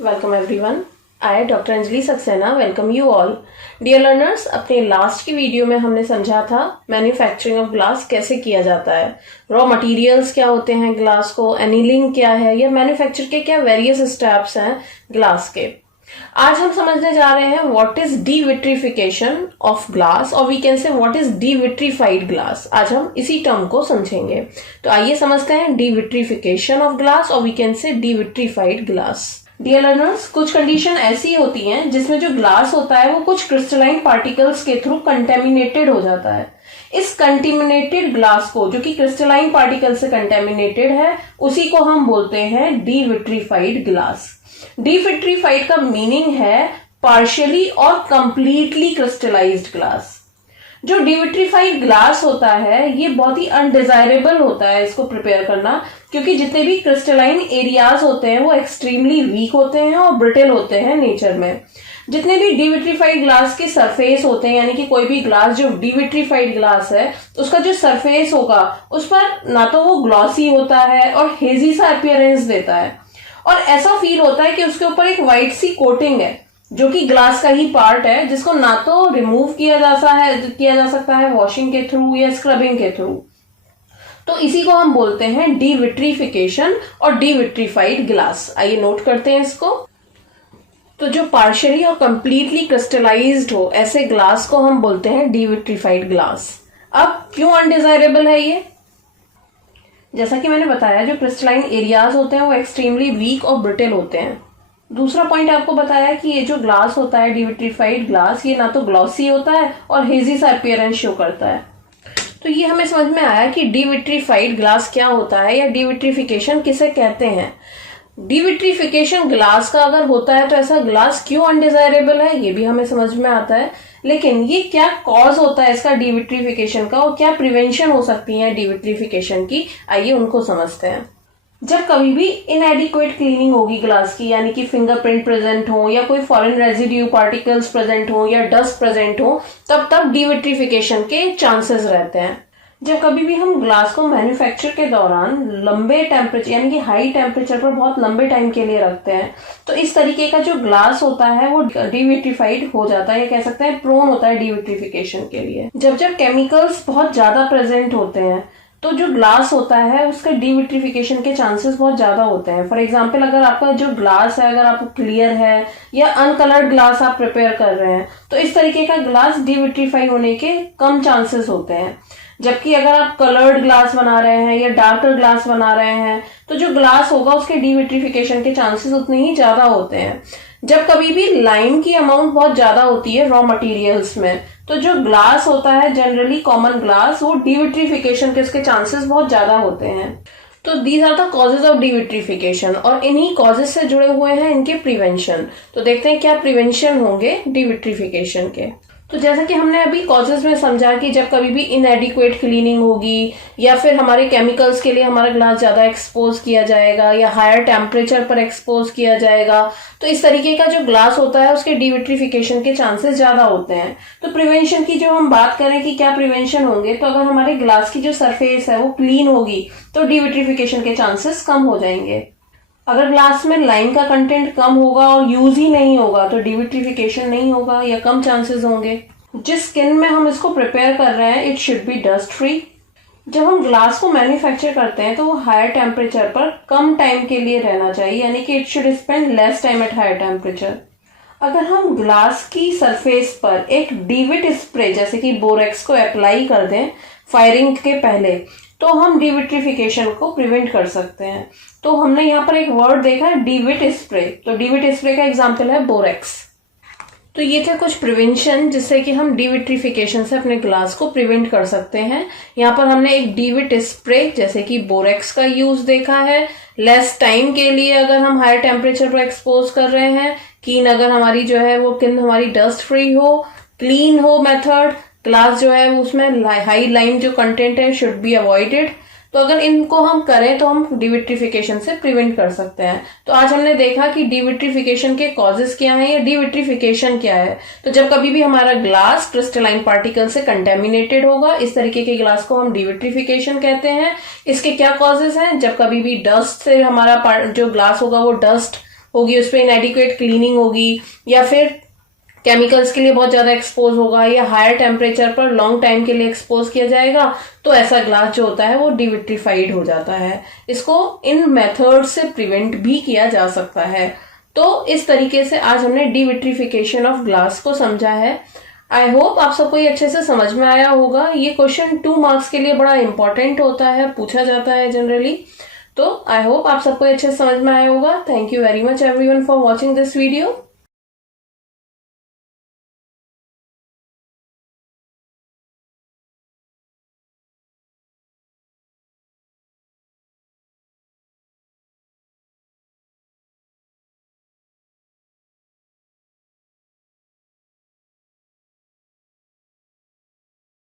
Welcome everyone. I, doctor Anjali Saxena, welcome you all. Dear learners, अपने last की video में हमने समझा था मैन्युफैक्चरिंग ऑफ ग्लास कैसे किया जाता है, रॉ मटेरियल्स क्या होते हैं ग्लास को, एनीलिंग क्या है, या मैन्युफैक्चर के क्या वेरियस स्टेप्स हैं ग्लास के. आज हम समझने जा रहे हैं what is devitrification of glass, और we can say what is devitrified glass. आज हम इसी टर्म को समझेंगे. तो आइए समझते हैं डीविट्रिफिकेशन ऑफ ग्लास, और we can say devitrified glass. Dear learners, कुछ कंडीशन ऐसी होती हैं जिसमें जो ग्लास होता है वो कुछ क्रिस्टलाइन पार्टिकल्स के थ्रू कंटेमिनेटेड हो जाता है. इस कंटेमिनेटेड ग्लास को, जो कि क्रिस्टलाइन पार्टिकल से कंटेमिनेटेड है, उसी को हम बोलते हैं डीविट्रीफाइड ग्लास. डीविट्रीफाइड का मीनिंग है पार्शियली और कंप्लीटली क्रिस्टलाइज्ड ग्लास. जो डीविट्रीफाइड ग्लास होता है ये बहुत ही अनडिजायरेबल होता है इसको प्रिपेयर करना, क्योंकि जितने भी क्रिस्टलाइन एरियाज होते हैं वो एक्सट्रीमली वीक होते हैं और ब्रिटल होते हैं नेचर में. जितने भी डीविट्रीफाइड ग्लास के सरफेस होते हैं, यानी कि कोई भी ग्लास जो डीविट्रीफाइड ग्लास है उसका जो सरफेस होगा उस पर ना तो वो ग्लॉसी होता है और हेजी सा अपीयरेंस देता है, और ऐसा फील होता है कि उसके ऊपर एक व्हाइट सी कोटिंग है जो कि ग्लास का ही पार्ट है, जिसको ना तो रिमूव किया जा सकता है वॉशिंग के थ्रू या स्क्रबिंग के थ्रू. तो इसी को हम बोलते हैं डीविट्रीफिकेशन और डीविट्रीफाइड ग्लास. आइए नोट करते हैं इसको. तो जो पार्शियली और कंप्लीटली क्रिस्टलाइज्ड हो ऐसे ग्लास को हम बोलते हैं डीविट्रीफाइड ग्लास. अब क्यों अनडिजायरेबल है ये? जैसा कि मैंने बताया, जो क्रिस्टलाइन एरियाज होते हैं वो एक्सट्रीमली वीक और ब्रिटल होते हैं. दूसरा पॉइंट आपको बताया कि ये जो ग्लास होता है डीविट्रीफाइड ग्लास, ये ना तो ग्लॉसी होता है और हेजी सा अपीयरेंस शो करता है. तो ये हमें समझ में आया कि डीविट्रीफाइड ग्लास क्या होता है या डीविट्रीफिकेशन किसे कहते हैं. डीविट्रीफिकेशन ग्लास का अगर होता है तो ऐसा ग्लास क्यों अनडिजायरेबल है ये भी हमें समझ में आता है. लेकिन ये क्या कॉज होता है इसका डीविट्रीफिकेशन का, और क्या प्रिवेंशन हो सकती है डीविट्रीफिकेशन की, आइए उनको समझते हैं. जब कभी भी इनएडिक्वेट क्लीनिंग होगी ग्लास की, यानी कि फिंगरप्रिंट प्रेजेंट हो या कोई फॉरेन रेजिड्यू पार्टिकल्स प्रेजेंट हो या डस्ट प्रेजेंट हो, तब डीविट्रीफिकेशन के चांसेस रहते हैं. जब कभी भी हम ग्लास को मैन्युफैक्चर के दौरान लंबे टेम्परेचर यानी कि हाई टेम्परेचर पर बहुत लंबे टाइम के लिए रखते हैं, तो इस तरीके का जो ग्लास होता है वो डीविट्रीफाइड हो जाता है, या कह सकते हैं प्रोन होता है डीविट्रीफिकेशन के लिए. जब केमिकल्स बहुत ज्यादा प्रेजेंट होते हैं तो जो ग्लास होता है उसका डीविट्रीफिकेशन के चांसेस बहुत ज्यादा होते हैं. फॉर एग्जांपल, अगर आपका जो ग्लास है अगर आपको क्लियर है या अनकलर्ड ग्लास आप प्रिपेयर कर रहे हैं, तो इस तरीके का ग्लास डीविट्रीफाई होने के कम चांसेस होते हैं. जबकि अगर आप कलर्ड ग्लास बना रहे हैं या डार्कर ग्लास बना रहे हैं तो जो ग्लास होगा उसके डीविट्रीफिकेशन के चांसेस उतने ही ज्यादा होते हैं. जब कभी भी लाइम की अमाउंट बहुत ज्यादा होती है रॉ मटेरियल्स में, तो जो ग्लास होता है जनरली कॉमन ग्लास, वो डीविट्रीफिकेशन के इसके चांसेस बहुत ज्यादा होते हैं. तो these are the causes of devitrification, और इन्हीं कॉजेज से जुड़े हुए हैं इनके प्रिवेंशन. तो देखते हैं क्या प्रिवेंशन होंगे डीविट्रीफिकेशन के. तो जैसा कि हमने अभी कॉजेज में समझा कि जब कभी भी इनएडिक्वेट क्लीनिंग होगी या फिर हमारे केमिकल्स के लिए हमारा ग्लास ज्यादा एक्सपोज किया जाएगा या हायर टेम्परेचर पर एक्सपोज किया जाएगा, तो इस तरीके का जो ग्लास होता है उसके डीविट्रीफिकेशन के चांसेस ज्यादा होते हैं. तो प्रिवेंशन की जो हम बात करें कि क्या प्रिवेंशन होंगे, तो अगर हमारे ग्लास की जो सरफेस है वो क्लीन होगी तो डीविट्रीफिकेशन के चांसेस कम हो जाएंगे. अगर ग्लास में लाइम का कंटेंट कम होगा और यूज ही नहीं होगा तो डीविट्रीफिकेशन नहीं होगा या कम चांसेस होंगे. जिस स्किन में हम इसको प्रिपेयर कर रहे हैं it should be dust free. जब हम ग्लास को मैन्युफैक्चर करते हैं तो वो हायर टेम्परेचर पर कम टाइम के लिए रहना चाहिए, यानी कि it should spend less time at higher temperature. अगर हम ग्लास की सरफेस पर एक डीविट स्प्रे जैसे कि बोरेक्स को अप्लाई कर दें फायरिंग के पहले, तो हम डीविट्रीफिकेशन को प्रिवेंट कर सकते हैं. तो हमने यहाँ पर एक वर्ड देखा है डीविट स्प्रे, तो डीविट स्प्रे का एग्जांपल है बोरेक्स. तो ये थे कुछ प्रिवेंशन जिससे कि हम डीविट्रीफिकेशन से अपने ग्लास को प्रिवेंट कर सकते हैं. यहाँ पर हमने एक डीविट स्प्रे जैसे कि बोरेक्स का यूज देखा है, लेस टाइम के लिए अगर हम हायर टेम्परेचर पर एक्सपोज कर रहे हैं, कीन अगर हमारी जो है वो किन हमारी डस्ट फ्री हो, क्लीन हो मेथड, ग्लास जो है उसमें हाई लाइम जो कंटेंट है शुड बी अवॉइडेड. तो अगर इनको हम करें तो हम डीविट्रीफिकेशन से प्रिवेंट कर सकते हैं. तो आज हमने देखा कि डीविट्रीफिकेशन के कॉजेस क्या हैं या डीविट्रीफिकेशन क्या है. तो जब कभी भी हमारा ग्लास क्रिस्टलाइन पार्टिकल से कंटेमिनेटेड होगा, इस तरीके के ग्लास को हम डीविट्रीफिकेशन कहते हैं. इसके क्या कॉजेस हैं? जब कभी भी डस्ट से हमारा जो ग्लास होगा वो डस्ट होगी, उस पर इनएडिक्वेट क्लीनिंग होगी, या फिर केमिकल्स के लिए बहुत ज्यादा एक्सपोज होगा, या हायर टेम्परेचर पर लॉन्ग टाइम के लिए एक्सपोज किया जाएगा, तो ऐसा ग्लास जो होता है वो डिविट्रीफाइड हो जाता है। इसको इन मेथड से प्रिवेंट भी किया जा सकता है। तो इस तरीके से आज हमने डिविट्रीफिकेशन ऑफ ग्लास को समझा है। आई होप आप सबको ये अच्छे से समझ में आया होगा। ये क्वेश्चन 2 मार्क्स के लिए बड़ा इंपॉर्टेंट होता है, पूछा जाता है जनरली। तो आई होप आप सबको अच्छे से समझ में आया होगा। Thank you very much everyone for watching this video.